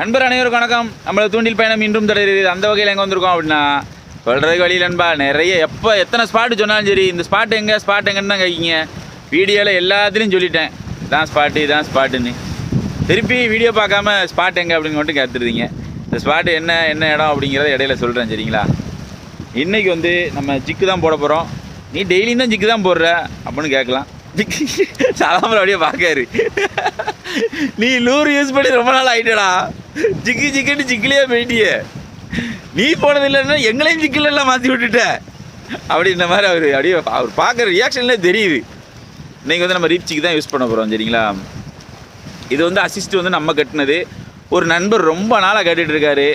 நண்பர் அனைவருக்கும் வணக்கம். நம்மள தூண்டில் பயணம் இன்றும் தொடருது. அந்த வகையில் எங்கே வந்திருக்கோம் அப்படின்னா, சொல்கிறதுக்கு வழியில் நண்பா நிறைய எத்தனை ஸ்பாட்டு சொன்னாலும் சரி, இந்த ஸ்பாட் எங்கன்னு தான் கேட்கிங்க. வீடியோவில் எல்லாத்துலேயும் சொல்லிட்டேன், இதான் ஸ்பாட்டுன்னு. திருப்பி வீடியோ பார்க்காம ஸ்பாட் எங்கே அப்படின்னு மட்டும் கேட்டுருந்தீங்க. இந்த ஸ்பாட்டு என்ன இடம் அப்படிங்கிறத இடையில சொல்கிறேன், சரிங்களா? இன்றைக்கி வந்து நம்ம ஜிக்கு தான் போட போகிறோம். நீ டெய்லியும் தான் ஜிக்கு தான் போடுற அப்படின்னு கேட்கலாம். சாதாரண அப்படியே பார்க்காரு, நீ லூர் யூஸ் பண்ணி ரொம்ப நாள் ஆகிட்டடா, ஜிக்குன்னு ஜிக்கிலேயே போயிட்டியே, நீ போனது இல்லைன்னா எங்களையும் ஜிக்கிலெல்லாம் மாற்றி விட்டுட்ட அப்படின்ற மாதிரி அவர் பார்க்குற ரியாக்ஷன்லேயே தெரியுது. இன்றைக்கி வந்து நம்ம ரீப்சிக்கு தான் யூஸ் பண்ண போகிறோம், சரிங்களா? இது வந்து அசிஸ்ட் வந்து நம்ம கட்டினது. ஒரு நண்பர் ரொம்ப நாளாக கேட்டுட்டு இருக்காரு,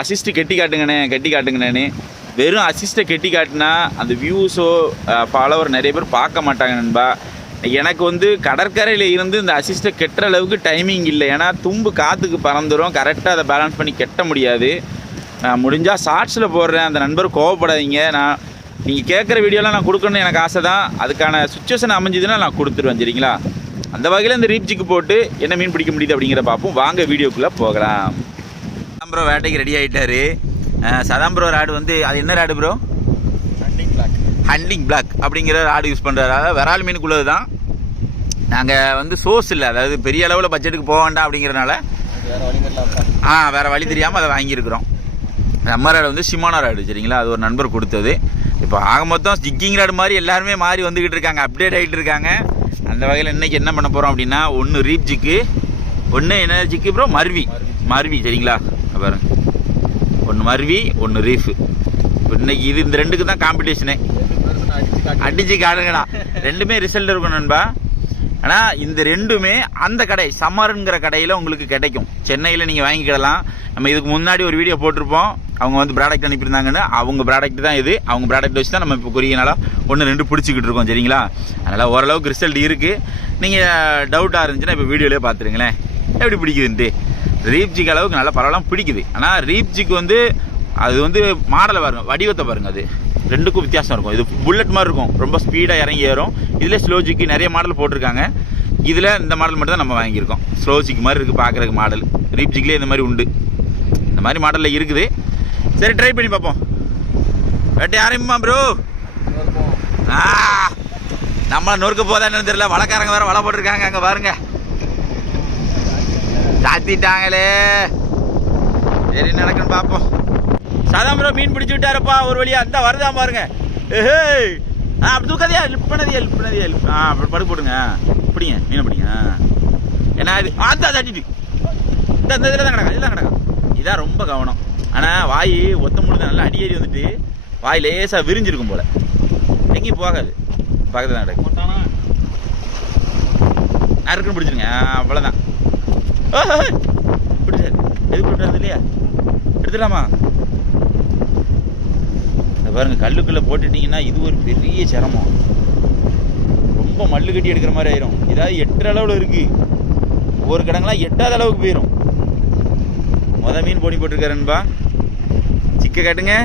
அசிஸ்ட்டு கட்டி காட்டுங்கண்ணே. வெறும் அசிஸ்ட்டை கட்டி காட்டினா அந்த வியூஸோ ஃபாலோவர் நிறைய பேர் பார்க்க மாட்டாங்க நண்பா. எனக்கு வந்து கடற்கரையில் இருந்து இந்த அசிஸ்ட்டை கெட்டுற அளவுக்கு டைமிங் இல்லை. ஏன்னா தும்பு காற்றுக்கு பறந்துடும், கரெக்டாக அதை பேலன்ஸ் பண்ணி கெட்ட முடியாது. நான் முடிஞ்சால் ஷார்ட்ஸில் போடுறேன், அந்த நண்பர் கோவப்படாதீங்க. நீங்கள் கேட்குற வீடியோலாம் நான் கொடுக்கணும்னு எனக்கு ஆசை தான். அதுக்கான சுச்சுவேஷன் அமைஞ்சதுன்னா நான் கொடுத்துருவேன், சரிங்களா? அந்த வகையில் இந்த ரீப்ஜிக்கு போட்டு என்ன மீன் பிடிக்க முடியுது அப்படிங்கிற பார்ப்போம். வாங்க வீடியோக்குள்ளே போகலாம். ப்ரோ வேட்டைக்கு ரெடி ஆகிட்டாரு. சதாம் ப்ரோ ராடு வந்து அது என்ன ராடு ப்ரோ? ஹண்டிங் பிளாக் அப்படிங்கிற ராடு யூஸ் பண்ணுறாரு. அதாவது விரால் மீனுக்குள்ளது தான். நாங்கள் வந்து சோர்ஸ் இல்லை, அதாவது பெரிய அளவில் பட்ஜெட்டுக்கு போக வேண்டாம் அப்படிங்கிறதுனால வேறு வழி தெரியாமல் அதை வாங்கியிருக்கிறோம். நம்ம ராடு வந்து ஷிமானோ ராடு, சரிங்களா? அது ஒரு நண்பர் கொடுத்தது. இப்போ ஆக மொத்தம் ஜிக்கிங் ராடு மாதிரி எல்லாருமே மாறி வந்துக்கிட்டு இருக்காங்க, அப்டேட் ஆகிட்டு இருக்காங்க. அந்த வகையில் இன்றைக்கி என்ன பண்ண போகிறோம் அப்படின்னா, ஒன்று ரீப் ஜிக்கு, ஒன்று என்ன ஜிக்கு ப்ரோ? மருவி, சரிங்களா? பாருங்க, ஒன்று மருவி, ஒன்று ரீஃபு. இப்போ இன்னைக்கு இந்த ரெண்டுக்கு தான் காம்படிஷனே. அடிச்சு காடுங்கண்ணா, ரெண்டுமே ரிசல்ட் இருக்கும் நண்பா. ஆனால் இந்த ரெண்டுமே அந்த கடை சம்மருங்கிற கடையில் உங்களுக்கு கிடைக்கும். சென்னையில் நீங்கள் வாங்கிக்கிடலாம். நம்ம இதுக்கு முன்னாடி ஒரு வீடியோ போட்டிருப்போம், அவங்க வந்து ப்ராடக்ட் அனுப்பியிருந்தாங்கன்னு. அவங்க ப்ராடக்ட் தான் இது. அவங்க ப்ராடக்ட் வச்சு தான் நம்ம இப்போ குறுகிய நாளாக 1-2 பிடிச்சிக்கிட்டு இருக்கோம், சரிங்களா? அதனால் ஓரளவுக்கு ரிசல்ட் இருக்குது. நீங்கள் டவுட்டாக இருந்துச்சுன்னா இப்போ வீடியோலேயே பார்த்துருங்களேன் எப்படி பிடிக்குதுன்ட்டு. ரீப்ஜிக்கு அளவுக்கு நல்லா பரவாயில்ல பிடிக்குது. ஆனால் ரீப்ஜிக்கு வந்து அது வந்து மாடலை பாருங்கள், வடிவத்தை பாருங்கள், அது ரெண்டுக்கும் வித்தியாசம் இருக்கும். இது புல்லட் மாதிரி இருக்கும், ரொம்ப ஸ்பீடாக இறங்கி ஏறும். இதில் ஸ்லோ ஜிக்கு நிறைய மாடல் போட்டிருக்காங்க. இதில் இந்த மாடல் மட்டும் தான் நம்ம வாங்கியிருக்கோம். ஸ்லோ ஜிக்கு மாதிரி இருக்குது பார்க்குறதுக்கு மாடல். ரீப்ஜிக்லேயே இந்த மாதிரி உண்டு, இந்த மாதிரி மாடலில் இருக்குது. சரி, ட்ரை பண்ணி பார்ப்போம். வேட்டை ஆரம்பிமா ப்ரோ. நம்மளை நொறுக்க போதான்னு தெரியல. வலைக்காரங்க வேறு வலை போட்டிருக்காங்க, அங்கே பாருங்க, சாத்திட்டாங்களே. சரி, நடக்குன்னு பார்ப்போம். சாதாம் ப்ரோ மீன் பிடிச்சி விட்டாரப்பா ஒரு வழியா. அந்த வருதான் பாருங்க. அப்படி தூக்காதியா, லிப் பண்ணதியா. அப்படி படுக்க போடுங்க, பிடிங்க மீனை பிடிங்க. ஏன்னா இது தட்டிட்டு இந்த இதில் தான் கிடக்கா. இதான் ரொம்ப கவனம். ஆனால் வாய் ஒத்த முழுது நல்லா அடியேறி வந்துட்டு வாய் லேசாக விரிஞ்சிருக்கும் போல, எங்கேயும் போகாது. பக்கத்தில் தான் கிடக்கு. நறுக்குன்னு பிடிச்சிருங்க, அவ்வளோதான். பிடிச்சாரு. எதுக்கு விட்டுறது இல்லையா? எடுத்துடலாமா? பாருங்க, கல்லுக்குள்ளே போட்டுட்டிங்கன்னா இது ஒரு பெரிய சிரமம். ரொம்ப மல்லு கட்டி எடுக்கிற மாதிரி ஆயிரும். இதாவது 8 அளவில் இருக்குது, ஒவ்வொரு கடங்களாம் 8ஆவது அளவுக்கு போயிடும். மீன் போடி போட்டிருக்காருன்பா. சிக்க காட்டுங்க.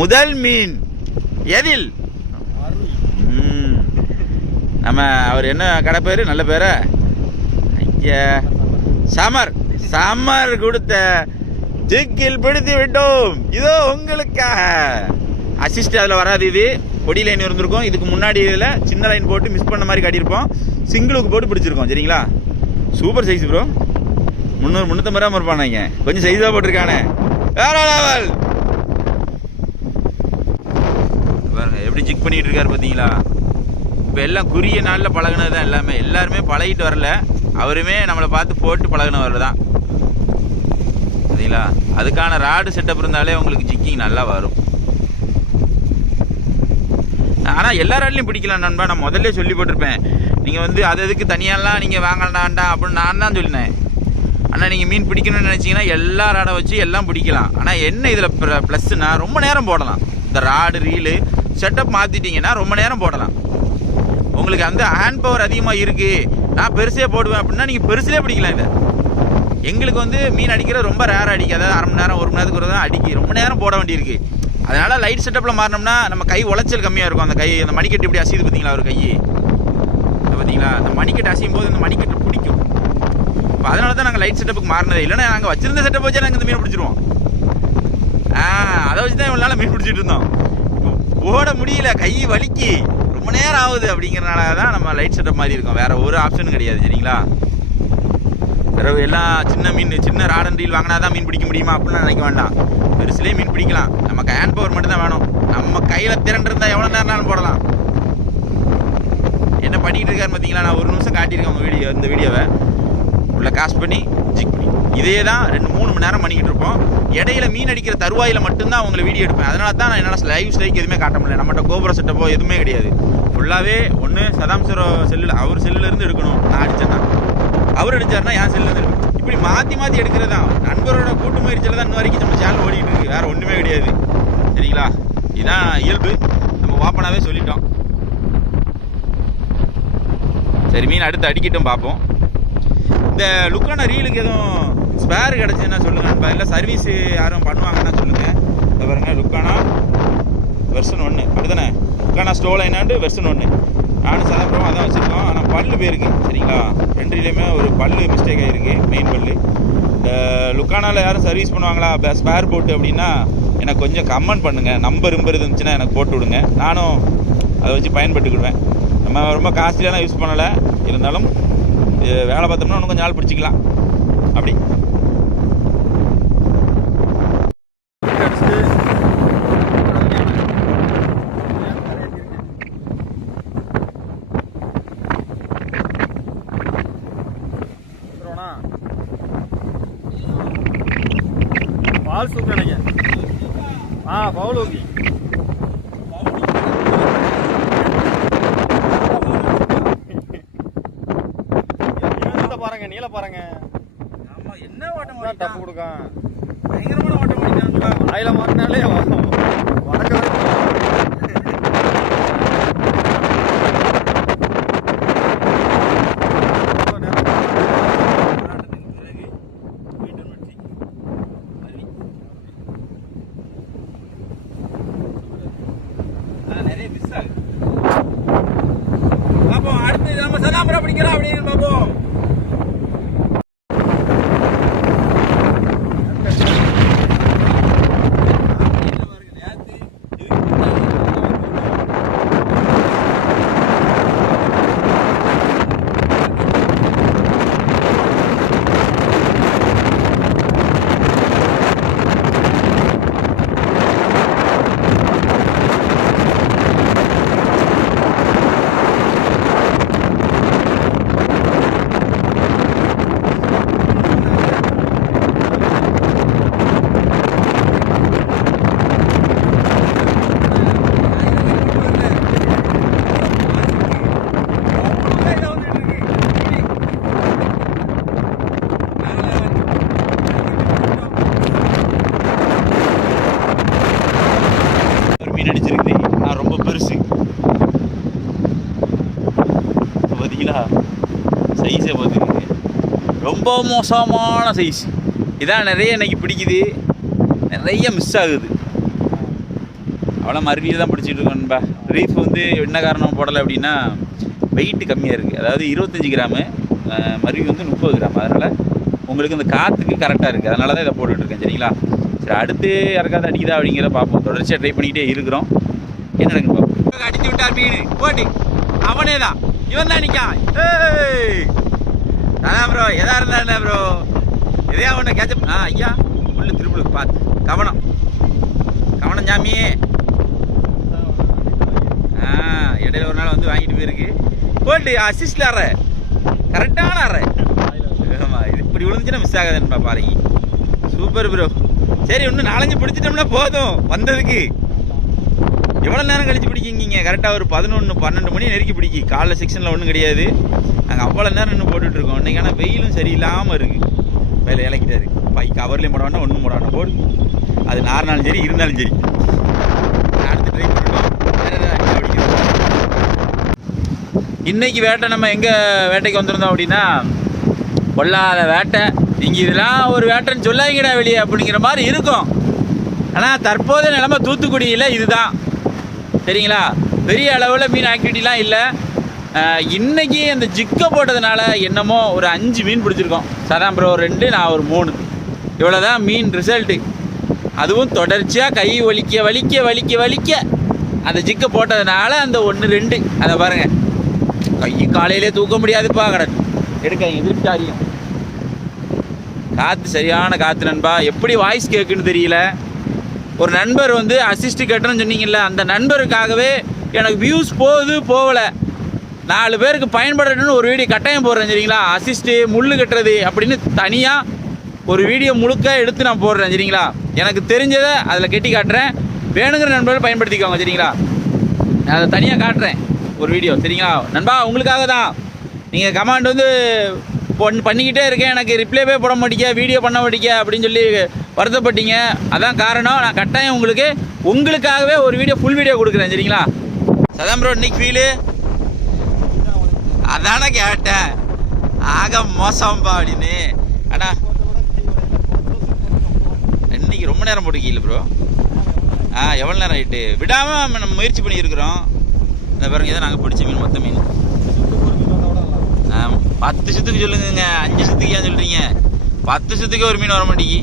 முதல் மீன் எதில்? நம்ம அவர் என்ன கடை பேரு? நல்ல பேர ஐயா, சமர் கொடுத்த ஜிக்கில் பிடித்து விட்டோம். இதோ உங்களுக்காக. அசிஸ்ட் அதில் வராது, இது பொடி லைன் இருந்திருக்கும். இதுக்கு முன்னாடி இதில் சின்ன லைன் போட்டு மிஸ் பண்ண மாதிரி காட்டியிருப்போம். சிங்கிளுக்கு போட்டு பிடிச்சிருக்கோம், சரிங்களா? Super size bro. 300-350 ரூபா இருப்பானாங்க. கொஞ்சம் சைஸாக போட்டிருக்கானே, வேற லெவல். பாருங்க எப்படி ஜிக் பண்ணிட்டு இருக்காரு பார்த்தீங்களா? இப்போ எல்லாம் குறுகிய நாளில் பழகினது தான் எல்லாருமே பழகிட்டு வரல. அவருமே நம்மளை பார்த்து போட்டு பழகினவர் தான், சரிங்களா? அதுக்கான ராடு செட்டப் இருந்தாலே உங்களுக்கு ஜிக்கிங் நல்லா வரும். ஆனால் எல்லா ராட்லையும் பிடிக்கலாம் நண்பா. நான் முதல்ல சொல்லி போட்டிருப்பேன், நீங்கள் வந்து அதுக்கு தனியாலாம் நீங்கள் வாங்கலாண்டா அப்படின்னு நான் தான் சொல்லினேன். ஆனால் நீங்கள் மீன் பிடிக்கணும்னு நினச்சிங்கன்னா எல்லா ராடை வச்சு எல்லாம் பிடிக்கலாம். ஆனால் என்ன இதில் ப்ளஸ்னா, ரொம்ப நேரம் போடலாம். இந்த ராடு ரீலு செட்டப் மாற்றிட்டிங்கன்னா ரொம்ப நேரம் போடலாம். உங்களுக்கு அந்த ஹேண்ட் பவர் அதிகமாக இருக்குது, நான் பெருசே போடுவேன் அப்படின்னா நீங்கள் பெருசிலே பிடிக்கலாம். இதை எங்களுக்கு வந்து மீன் அடிக்கிறது ரொம்ப ரேராக அடிக்கும். அதாவது அரை மணி நேரம் 1 மணி நேரத்துக்கு ஒரு தான் அடிக்கி ரொம்ப நேரம் போட வேண்டியிருக்கு. அதனால் லைட் செட்டப்பில் மாறினோம்னா நம்ம கை உளைச்சல் கம்மியாக இருக்கும். அந்த மணிக்கட்டு இப்படி அசையுது பார்த்தீங்களா, ஒரு கை பார்த்தீங்களா? அந்த மணிக்கட்டு அசையும் போது இந்த மணிக்கட்டு பிடிக்கும். செட்டப். அதனால தான் நாங்கள் லைட் செட்டப்புக்கு மாறினதே. இல்லைன்னா நாங்கள் வச்சிருந்த செட்டப் வச்சு நாங்கள் இந்த மீன் பிடிச்சிருவோம். அதை வச்சு தான் இவ்வளோ நாள் மீன் பிடிச்சிட்டு இருந்தோம். ஓட முடியல, கை வலிக்கு, ரொம்ப நேரம் ஆகுது. அப்படிங்கிறனால தான் நம்ம லைட் செட்டப் மாதிரி இருக்கோம். வேற ஒரு ஆப்ஷனும் கிடையாது. சரிங்களா? வேற எல்லாம் சின்ன மீன், சின்ன ராடன் ரீல் வாங்கினா தான் மீன் பிடிக்க முடியுமா அப்படின்னு நினைக்க வேண்டாம். பெருசுலேயே மீன் பிடிக்கலாம். நமக்கு ஹேண்ட் பவர் மட்டும் தான் வேணும். நம்ம கையில் திரண்டு இருந்தால் எவ்வளோ நேரம்னாலும் போடலாம். என்ன பண்ணிக்கிட்டு இருக்காரு பார்த்தீங்களா? நான் ஒரு நிமிஷம் காட்டியிருக்கேன் உங்கள் வீடியோ. இந்த வீடியோவை உள்ள காஸ்ட் பண்ணி ஜிக் பண்ணி இதே தான் 2-3 மணி நேரம் பண்ணிக்கிட்டு இருப்போம். இடையில மீன் அடிக்கிற தருவாயில் மட்டும்தான் உங்களை வீடியோ எடுப்பேன். அதனால தான் நான் என்னால் லைவ் ஸ்ட்ரைக் எதுவுமே காட்ட முடியல. நம்மகிட்ட கோபுர செட்டப்போ எதுவுமே கிடையாது. ஃபுல்லாகவே ஒன்று சதாம் சார் செல்லில், அவர் செல்லுலேருந்து எடுக்கணும். நான் அடித்தேன்னா அவர் அடித்தாருன்னா என் செல்லுலேருந்து எடுக்கணும். இப்படி மாற்றி மாற்றி எடுக்கிறது தான். நண்பரோட கூட்டு முயற்சியில் தான் இன்ன வரைக்கும் நம்ம சேனல் ஓடிக்கிட்டு இருக்கு. வேறு ஒன்றுமே கிடையாது. சரிங்களா? இதுதான் இயல்பு. நம்ம வாப்பனாவே சொல்லிட்டோம். சரி, மீன் அடுத்து அடிக்கட்டும் பார்ப்போம். இந்த லுக்கான ரீலுக்கு எதுவும் ஸ்பேர் கிடச்சுன்னா சொல்லுங்கள். இல்லை சர்வீஸ் யாரும் பண்ணுவாங்கன்னா சொல்லுங்கள். இந்த பாருங்க, லுக்கானா வெர்ஷன் 1 அப்படிதானே? லுக்கானா ஸ்டோலைனாண்டு வெர்ஷன் 1 நானும் சதாபுரம் அதான் வச்சுருக்கோம். ஆனால் பல்லு போயிருக்கு. சரிங்களா? ரெண்டுலேயுமே ஒரு பல்லு மிஸ்டேக் ஆகிருக்கு, மெயின் பல்லு. இந்த லுக்கானாவில் யாரும் சர்வீஸ் பண்ணுவாங்களா ஸ்பேர் போட்டு அப்படின்னா எனக்கு கொஞ்சம் கமெண்ட் பண்ணுங்கள். நம்பர் இருந்துச்சுன்னா எனக்கு போட்டு விடுங்க. நானும் அதை வச்சு பயன்பட்டுக்கிடுவேன். நம்ம ரொம்ப காஸ்ட்லியெல்லாம் யூஸ் பண்ணலை. இருந்தாலும் வேலை பார்த்தோம்னா இன்னும் கொஞ்சம் நாள் பிடிச்சிக்கலாம். அப்படி பால் சூப் நினைக்கிறேன். பவுல் ஓகே. பாருங்க, நீல பாருங்க. ஆமா, என்ன ஓட்டம் டப்பு கொடுக்கான். பயங்கரமான ஓட்டம் பண்ணிட்டாங்க. ஆயில மாறினாலே வடக்க நிறைய மிஸ் ஆகுது. பாப்போம் அடுத்து நம்ம சதாபுரம் பிடிக்கிறோம் அப்படின்னு பாப்போம். சைஸை பார்த்துக்கிங்க, ரொம்ப மோசமான சைஸ். இதான் நிறைய இன்றைக்கி பிடிக்குது, நிறைய மிஸ் ஆகுது. அவ்வளோ மறுபடியும் தான் பிடிச்சிட்டு இருக்கோன்பா. ரீஃப் வந்து என்ன காரணம் போடலை அப்படின்னா வெயிட்டு கம்மியாக இருக்குது. அதாவது 25 கிராமு, மருவி வந்து 30 கிராம். அதனால் உங்களுக்கு இந்த காற்றுக்கு கரெக்டாக இருக்குது. அதனால தான் இதை போட்டுட்ருக்கேன். சரிங்களா? சரி, அடுத்து யாருக்காவது அடிக்குதா அப்படிங்கிறத பார்ப்போம். தொடர்ச்சியாக ட்ரை பண்ணிக்கிட்டே இருக்கிறோம். என்ன நடக்குது பார்ப்போம். அடித்து விட்டார் மீன் போட்டி. அவனே தான், இவன் தான் நிற்கான். அதான் ப்ரோ, எதா இருந்தா என்ன ப்ரோ, எதையா ஒன்று கேட்சப். ஐயா உள்ள திருப்பூருக்கு பார்த்து கவனம் கவனம் ஜாமியே. இடையில ஒரு நாள் வந்து வாங்கிட்டு போயிருக்கு. போட்டு அசிஸ்டில் ஆற, கரெக்டான ஆற. ஆமாம், இது இப்படி விழுந்துச்சுன்னா மிஸ் ஆகாதுன்னு பாருங்க. Super bro. சரி, இன்னும் 4-5 பிடிச்சிட்டோம்னா போதும். வந்ததுக்கு எவ்வளோ நேரம் கழிச்சு பிடிக்கிங்க? கரெக்டாக ஒரு 11-12 மணி நெருக்கி பிடிக்கி. காலைல செக்ஷனில் ஒன்றும் கிடையாது. நாங்கள் அவ்வளோ நேரம் இன்னும் போட்டுட்ருக்கோம். இன்றைக்கி ஆனால் வெயிலும் சரியில்லாமல் இருக்குது. வேலை இலக்கிட்டாரு. பை கவர்லேயும் போட வேண்டாம், ஒன்றும் போட வேண்டாம், போடு. அது நார்னாலும் சரி, இருந்தாலும் சரி. அடுத்து ட்ரை பண்ணிட்டோம். இன்றைக்கி வேட்டை நம்ம எங்கே வேட்டைக்கு வந்திருந்தோம் அப்படின்னா, கொள்ளாத வேட்டை. நீங்கள் இதெல்லாம் ஒரு வேட்டைன்னு சொல்லாங்கடா வெளியே அப்படிங்கிற மாதிரி இருக்கும். ஆனால் தற்போதைய நிலைமை தூத்துக்குடியில் இதுதான். சரிங்களா? பெரிய அளவில் மீன் ஆக்டிவிட்டிலாம் இல்லை. இன்னைக்கு அந்த ஜிக்கை போட்டதுனால என்னமோ ஒரு 5 மீன் பிடிச்சிருக்கோம். சதான் ப்ரோ 2, நான் ஒரு 3. இவ்வளோதான் மீன் ரிசல்ட்டு. அதுவும் தொடர்ச்சியாக கை வலிக்க அந்த ஜிக்கை போட்டதுனால அந்த 1, 2 அதை பாருங்கள். கை காலையிலே தூக்க முடியாதுப்பா. எடுக்க எதிர்த்தாரியும் காற்று சரியான காற்று நண்பா. எப்படி வாய்ஸ் கேட்குன்னு தெரியல. ஒரு நண்பர் வந்து அசிஸ்ட் கட்டணும்னு சொன்னீங்கல்ல, அந்த நண்பருக்காகவே எனக்கு வியூஸ் போகலை 4 பேருக்கு பயன்படணும்னு ஒரு வீடியோ கட்டாயம் போடுறேன் சரிங்களா. அசிஸ்ட்டு முள் கட்டுறது அப்படின்னு தனியாக ஒரு வீடியோ முழுக்க எடுத்து நான் போடுறேன் சரிங்களா. எனக்கு தெரிஞ்சதை அதில் கெட்டி காட்டுறேன். வேணுங்கிற நண்பர்கள் பயன்படுத்திக்கோங்க சரிங்களா. நான் அதை தனியாக காட்டுறேன் ஒரு வீடியோ சரிங்களா. நண்பா உங்களுக்காக தான். நீங்கள் கமெண்ட் வந்து பண்ணிக்கிட்டே இருக்கேன், எனக்கு ரிப்ளைவே போட மாட்டீங்க, வீடியோ பண்ண மாட்டீங்க அப்படின்னு சொல்லி வருத்தப்பட்டீங்க. அதான் காரணம். நான் கட்டாயம் உங்களுக்காகவே ஒரு வீடியோ ஃபுல் வீடியோ கொடுக்குறேன் சரிங்களா. சதான் ப்ரோ இன்னைக்கு ஃபீலு அதானே கேட்டேன். ஆக மோசம்பா அப்படின்னு. அண்ணா இன்னைக்கு ரொம்ப நேரம் போட்டுக்கல ப்ரோ. எவ்வளோ நேரம் ஆகிட்டு விடாமல் நம்ம முயற்சி பண்ணியிருக்கிறோம். இந்த பாருங்க இதை நாங்கள் பிடிச்ச மீன் மொத்த மீன் 10 சுத்துக்கு சொல்லுங்க, 5 சுத்துக்கு ஏன் சொல்கிறீங்க? 10 சுத்துக்கு ஒரு மீன் வர மாட்டேங்கி.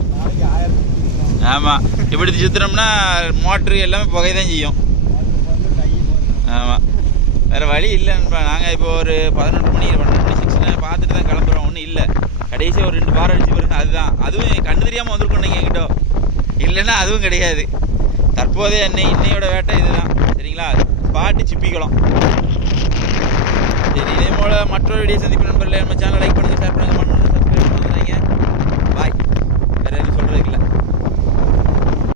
ஆமாம் இப்படி சுற்றுனோம்னா மோட்ரு எல்லாமே புகை தான் செய்யும். ஆமாம் வேறு வழி இல்லைன்னு. நாங்கள் இப்போ ஒரு 11 மணி 6 பார்த்துட்டு தான் கிளம்புறோம். ஒன்றும் இல்லை, கடைசியாக ஒரு 2 பார் அடிச்சு பாருங்க. அதுவும் கண்டு தெரியாமல் வந்திருக்கோம் நீங்கள் என்கிட்ட. இல்லைன்னா அதுவும் கிடையாது. தற்போதைய இன்னையோட வேட்டை இதுதான் சரிங்களா. பாட்டு சிப்பிக்கலாம். சரி இதே போல் மற்றொரு வீடியோ சந்திப்பு நண்பர்களே. நம்ம சேனலை லைக் பண்ணுங்கள், ஷேர் பண்ணுங்கள்.